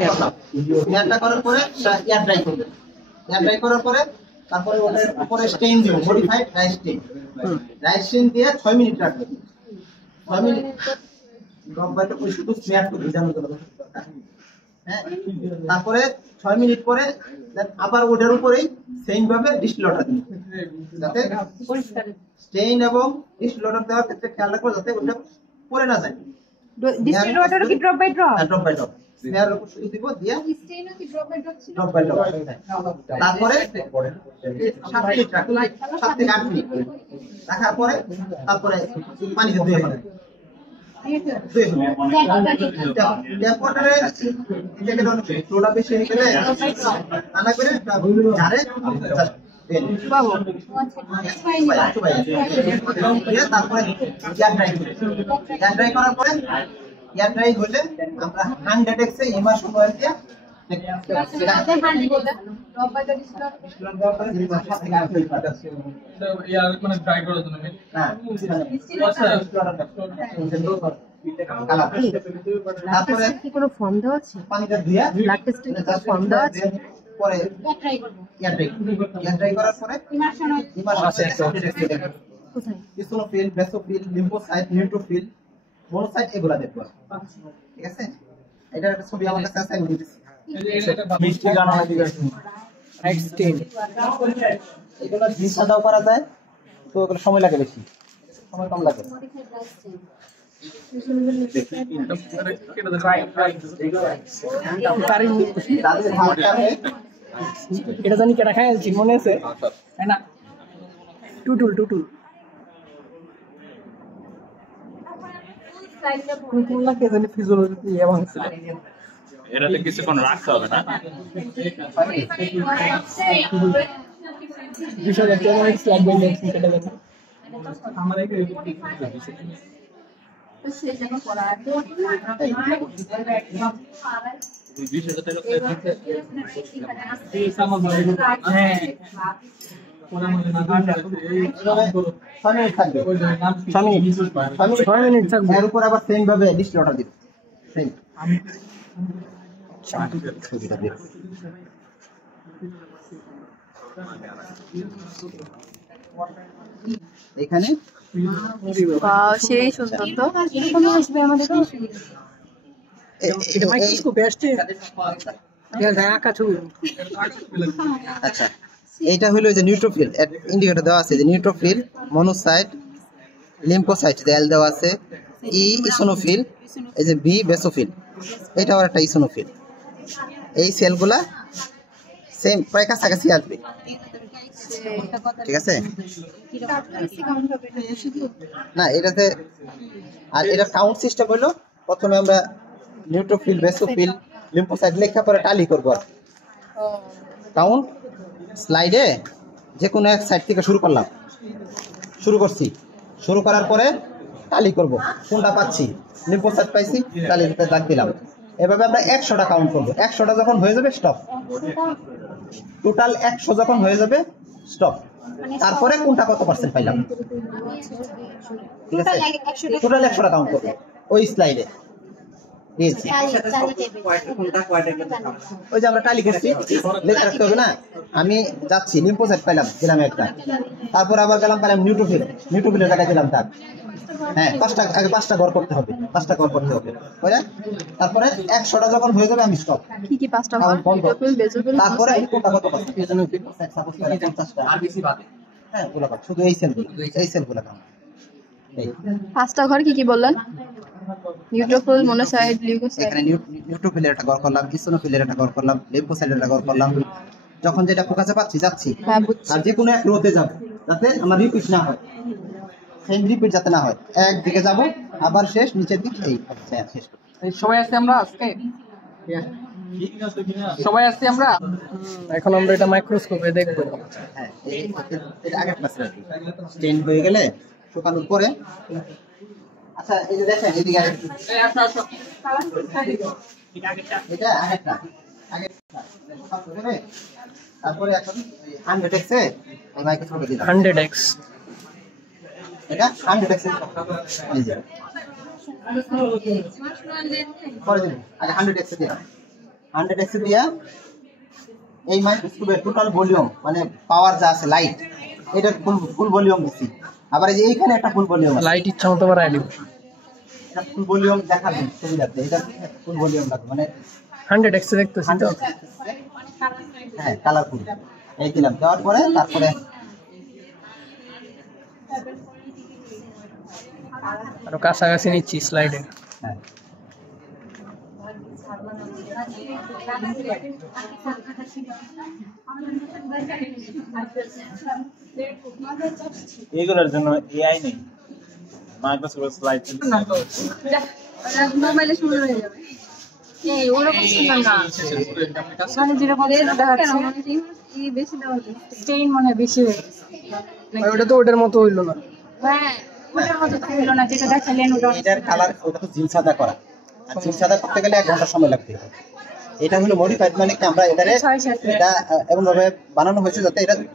এয়ারটা করার পরে air dry করবে। এয়ার ড্রাই করার পরে তারপরে ওটার উপরে স্টেইন দিবে, modified rice stain. Rice stain দিয়ে 6 মিনিট রাখবে। 6 মিনিট ড্রপ বাইটা ওই শুধু স্মেয়ার করে ভিজানোর জন্য দরকার। হ্যাঁ, তারপরে 6 মিনিট পরে আবার ওটার উপরেই সেম ভাবে ডিস্টিল ওয়াটার দিবে, যাতে স্টেইন এবং ডিস্টিল ওয়াটার দেওয়ার ক্ষেত্রে খেয়াল রাখবে যাতে ওটা পড়ে না যায়। ডিস্টিল ওয়াটার কি drop by drop? Drop by drop smear উপর শুধু দিব দিয়া স্টেইনও কি ড্রপ বাই ড্রপ ছিল? Drop by drop. তারপরে 7 মিনিট রাখবে, 7 থেকে 8 মিনিট রাখার পরে তারপরে পানিতে ধুয়ে ফেলবে। ট্যাপ ওয়াটারে এটাকে অনেক সোডা বেশি হয়ে গেলে আনা করে ঝাড়ে তারপরে এয়ার ড্রাই করার পরে এয়ার ড্রাই হলে আমরা 100x এ ইমার্শন অয়েল দিয়ে তারপরে কি কোনো ফর্ম দেওয়া আছে? পানিতে ধুয়ে ব্লাড টেস্টের কি ফর্ম দেওয়া আছে? পরে এয়ার ড্রাই করার পরে ইমার্শন কোথায়? Eosinophil, basophil, lymphocyte, neutrophil, monocyte এগুলা দেখব। ঠিক আছে, এটার একটা ছবি আমার কাছে আছে, আমি দিতেছি। মিষ্টি গানা দিবেন এক্সটেন্ড এগুলো ভিসা দাও করা যায়, তো এগুলো সময় লাগে বেশি, সময় কম লাগে। এটা জানি কেটা খাই মনে আছে, তাই না? টুটুল কে জানি ফিজিওলজি এবং এটাতে কিছুক্ষণ রাখতে হবে না? বিষয়টা কেমন লাগবে সেটা জানি আমার এর উপর আবার সেম ভাবে ডিস্টিল ওয়াটার দিবে। সেম এখানে সেই সুন্দর তো এরকম আসবে আমাদের। এটা মাইক্রোস্কোপে আসছে আঁকা ছবি। আচ্ছা, এইটা হলো যে নিউট্রোফিল, ইন্ডিকেটর দেওয়া আছে যে নিউট্রোফিল, মনোসাইট, লিম্ফোসাইট এল দেওয়া আছে, ই ইসোনোফিল, এই যে বি বেসোফিল, এটা আবার একটা ইসোনোফিল। এই সেলগুলা সেম প্রায় কাছাকাছি আসবে। ঠিক আছে না, এটাতে আর এটা কাউন্ট সিস্টেম হলো প্রথমে আমরা নিউট্রোফিল, বেসোফিল, লিম্ফোসাইট লেখা পরে টালি করব। কাউন্ট স্লাইডে যে কোনো এক সাইড থেকে শুরু করছি, শুরু করার পরে টালি করব, কোনটা পাচ্ছি, লিম্ফোসাইট পাইছি, টালিতে দাগ দিলাম। এভাবে আমরা 100টা কাউন্ট করব। 100টা যখন হয়ে যাবে স্টপ, টোটাল 100 যখন হয়ে যাবে স্টপ। তারপরে কোনটা কত পার্সেন্ট পাইলাম, ঠিক আছে, টোটাল 100টা কাউন্ট করব ওই স্লাইডে দিয়েছি। ওই যে আমরা টালি করছি, লেখা রাখতে হবে না। আমি যাচ্ছি, লিম্ফোসাইট পাইলাম, দিলাম একটা, তারপর আবার গেলাম পাইলাম নিউট্রোফিলের জায়গায় দিলাম তার। হ্যাঁ, আগে পাঁচটা ঘর করতে হবে, বুঝলেন? তারপরে 100টা যখন হয়ে যাবে আমি স্টপ। কি কি পাঁচটা ঘর? তারপরে কোনটা কত পার্সেন্ট, সাপোজ 50টা আর বেশি বাদে। হ্যাঁ, পুরো শুধু এই সেলগুলো কাম। পাঁচটা ঘর কি কি বললেন? Neutrophil, monocyte, leukocyte. এখানে নিউট্রোফিলের একটা ঘর করলাম, ইসোনোফিলের একটা ঘর করলাম, লিম্ফোসাইটের একটা ঘর করলাম। যখন যেটা ফোকাসে পাচ্ছি যাচ্ছি, আর যে কোনো এক রোতে যাব, যাতে আমার রিপিট না হয়, সেম রিপিট যাতে না হয়। একদিকে যাব, আবার শেষ, নিচের দিক, এই শেষ। সবাই আছে আমরা আজকে, সবাই আছি আমরা। এখন আমরা এটা মাইক্রোস্কোপে দেখবো। হ্যাঁ, এটা আগের ক্লাসে স্টেন হয়ে গেলে শুকানোর পরে। আচ্ছা, এই যে দেখেন এদিকে এটা আগেরটা তারপরে এখন 100x এ এই মাইক্রোস্কোপে দিলাম। 100x এটা 100x এই যে পরে দিন আগে 100x এ দিলাম। 100x দিয়া এই মাইক্রোস্কোপের টোটাল ভলিউম মানে পাওয়ার যা আছে লাইট এটার ফুল ভলিউম দিছি। আবার এই যে এইখানে একটা ফুল ভলিউম আছে, লাইট ইচ্ছা মতো বাড়াই দিব। এটা ফুল ভলিউম দেখাবেন সুবিধাতে, এটা ফুল ভলিউম লাগবে মানে 100x দেখতেছি তো। হ্যাঁ কালারফুল এই দিলাম। দেওয়ার পরে তারপরে আরো কাছাকাছি নিচ্ছি স্লাইডে। হ্যাঁ এগুলোর জন্য এআই নেই, মাইক্রোসফট স্লাইড। মোবাইলে শুরু হয়ে যাবে এই ওরকম সুন্দর না মানে যেরকম দেখাচ্ছে এই বেশি দেওয়া হচ্ছে স্টেইন মনে হয় বেশি হয়ে গেছে ওটা তো ওটার মতো হইলো না। হ্যাঁ ওটার মতো তো হলো না যেটা দেখালেন ওটা এটার কালার ওটা তো জিল সাদা করা, আর জিল সাদা করতে গেলে 1 ঘন্টা সময় লাগবে। এটা হলো মডিফাইড মানে কি আমরা এটা এমন ভাবে বানানো হয়েছে যাতে এটা